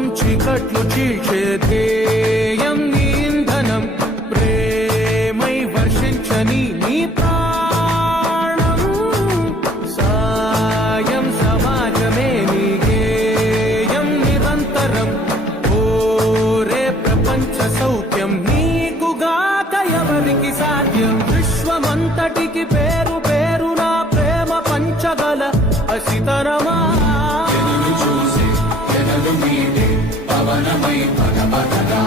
లోకం చీకట్లు చీల్చే ధ్యేయం నీ ఇంధనం ప్రేమై వర్షించని నీ ప్రాణం సాయం సమాజమే నీ గేయం నిరంతరం ఓరే ప్రపంచ సౌఖ్యం నీకుగాక ఎవరికి సాధ్యం విశ్వమంతటికి పేరు పేరు నా ప్రేమ పంచగల అసితరమా చూసి పవనమై భగవదరా